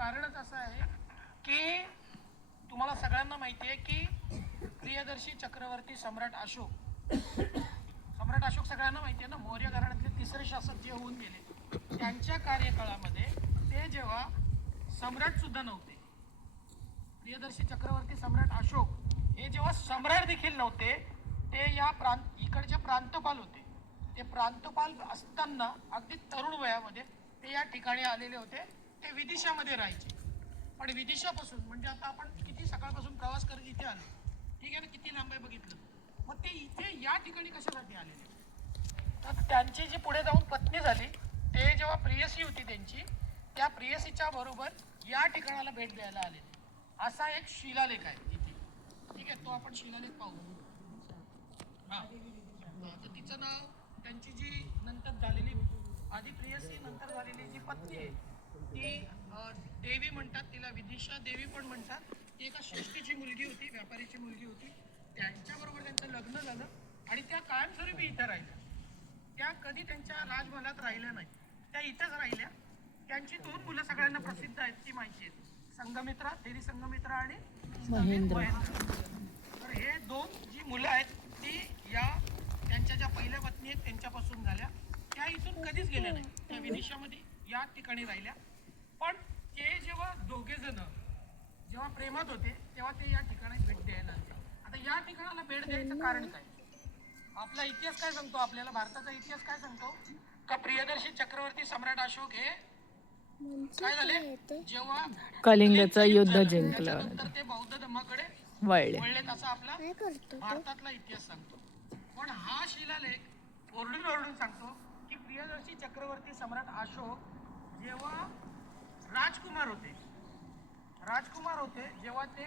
कारणच असं आहे की तुम्हाला सगळ्यांना माहिती आहे की प्रियदर्शी चक्रवर्ती सम्राट अशोक सगळ्यांना माहिती आहे ना, मौर्य घराण्यातले तिसरे शासक जे होऊन गेले त्यांच्या कार्यकाळामध्ये ते जेव्हा सम्राट सुद्धा नव्हते, प्रियदर्शी चक्रवर्ती सम्राट अशोक हे जेव्हा सम्राट देखील नव्हते, ते या इकडचे प्रांतपाल होते. ते प्रांतपाल असताना अगदी तरुण वयामध्ये ते या ठिकाणी आलेले होते. ते विदिशामध्ये राहायचे. पण विदिशापासून म्हणजे आता आपण किती सकाळपासून प्रवास करत इथे आलो, ठीक आहे ना, किती लांब आहे बघितलं. मग ते इथे या ठिकाणी कशासाठी आलेले, तर त्यांची जी पुढे जाऊन पत्नी झाली, ते जेव्हा प्रियसी होती त्यांची, त्या प्रियसीच्या बरोबर या ठिकाणाला भेट द्यायला आले. असा एक शिलालेख आहे इथे, ठीक आहे, तो आपण शिलालेख पाहू. हा, तर तिचं नाव, त्यांची जी नंतर झालेली आधी प्रियसी नंतर झालेली जी पत्नी आहे ती देवी म्हणतात, तिला विदिशा देवी पण म्हणतात. ती एका श्रेष्ठीची मुलगी होती, व्यापारीची मुलगी होती. त्यांच्याबरोबर त्यांचं लग्न झालं आणि त्या कायमस्वरूपी इथं राहिल्या. त्या कधी त्यांच्या राजमहालात राहिल्या नाही, त्या इथंच राहिल्या. त्यांची दोन मुलं सगळ्यांना प्रसिद्ध आहेत, ती माहिती आहेत, संघमित्रा, देवी संघमित्रा आणि महेंद्र. तर हे दोन जी मुलं आहेत ती या त्यांच्या ज्या पहिल्या पत्नी आहेत त्यांच्यापासून झाल्या. त्या इथून कधीच गेल्या नाही, त्या विदिशामध्ये या ठिकाणी राहिल्या. पण ते जेव्हा दोघे जण जेव्हा प्रेमात होते तेव्हा ते या ठिकाणी भेट द्यायला आले. आता या ठिकाणाला भेट द्यायचं कारण काय, आपला इतिहास काय सांगतो, आपल्याला भारताचा इतिहास काय सांगतो का प्रियदर्शी चक्रवर्ती सम्राट अशोक हे काय झाले, जेव्हा कलिंगचं युद्ध जिंकलं त्याच्यानंतर ते बौद्ध धर्माकडे वळलेत, असा आपला भारतातला इतिहास सांगतो. पण हा शिलालेख ओरडून ओरडून सांगतो की प्रियदर्शी चक्रवर्ती सम्राट अशोक जेव्हा राजकुमार होते, जेव्हा ते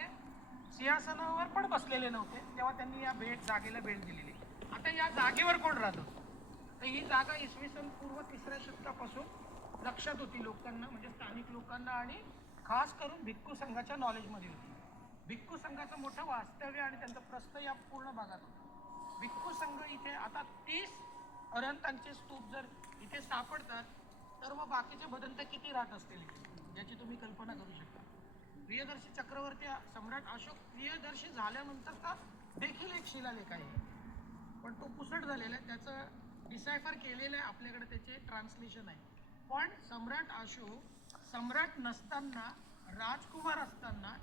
सिंहासनावर पण बसलेले नव्हते, तेव्हा त्यांनी या जागेला भेट दिलेली. आता या जागेवर कोण राहत होतं, तर ही जागा इसवी सन पूर्व 3ऱ्या शतकापासून लक्षात होती लोकांना, म्हणजे स्थानिक लोकांना, आणि खास करून भिक्खू संघाच्या नॉलेजमध्ये होती. भिक्खू संघाचं मोठं वास्तव्य आणि त्यांचं प्रस्थ या पूर्ण भागात होतं. भिक्खू संघ इथे आता 30 अरहंतांचे स्तूप जर इथे सापडतात, तर मग बाकीचे भदंत किती राहत असतील याची तुम्ही कल्पना करू शकता. प्रियदर्शी चक्रवर्ती सम्राट अशोक प्रियदर्शी झाल्यानंतरचा देखील एक शिलालेख आहे, पण तो पुसट झालेला आहे, त्याचं डिसायफर केलेलं आहे, आपल्याकडे त्याचे ट्रान्सलेशन आहे. पण सम्राट अशोक सम्राट नसताना, राजकुमार असताना,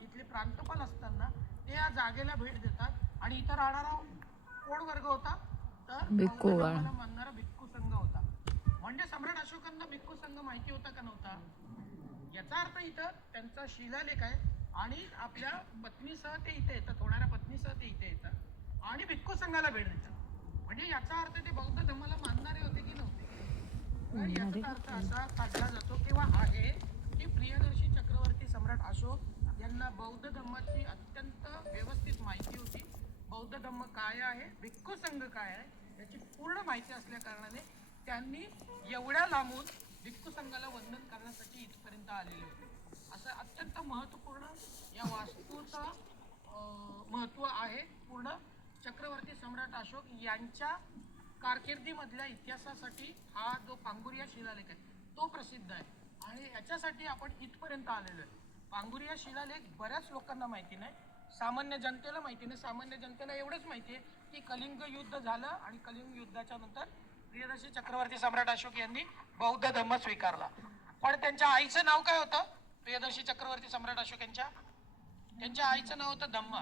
इथले प्रांतपाल असताना ते या जागेला भेट देतात. आणि इथं राहणारा कोण वर्ग होता, तर भिक्खू मानणारा भिक्खू संघ होता. म्हणजे सम्राट अशोकांना भिक्खू संघ माहिती होता का नव्हता, याचा अर्थ इथं त्यांचा शिलालेख आहे. आणि आपल्या पत्नीसह ते इथे येतात, होणाऱ्या पत्नीसह ते इथे येतात आणि भिक्खू संघाला भेट देतात. म्हणजे याचा अर्थ ते बौद्ध धर्माला मानणारे होते की नव्हते. तर याचा अर्थ असा काढला जातो किंवा आहे की प्रियदर्शी चक्रवर्ती सम्राट अशोक यांना बौद्ध धर्माची अत्यंत व्यवस्थित माहिती होती. बौद्ध धर्म काय आहे, भिक्खू संघ काय आहे याची पूर्ण माहिती असल्या कारणाने त्यांनी एवढ्या लांबून भिक्खू संघाला वंदन करण्यासाठी इथपर्यंत आलेले होते. असं अत्यंत महत्त्वपूर्ण या वास्तूचं महत्त्व आहे. पूर्ण चक्रवर्ती सम्राट अशोक यांच्या कारकिर्दीमधल्या इतिहासासाठी हा जो पांगुरिया शिलालेख आहे तो प्रसिद्ध आहे. आणि याच्यासाठी आपण इथपर्यंत आलेलो आहे. पांगुरिया शिलालेख बऱ्याच लोकांना माहिती नाही, सामान्य जनतेला माहिती नाही. सामान्य जनतेला एवढंच माहिती आहे की कलिंग युद्ध झालं आणि कलिंग युद्धाच्या नंतर प्रियदर्शी चक्रवर्ती सम्राट अशोक यांनी बौद्ध धर्म स्वीकारला. पण त्यांच्या आईचं नाव काय होतं, प्रियदर्शी चक्रवर्ती सम्राट अशोक यांच्या आईचं नाव होतं धम्मा.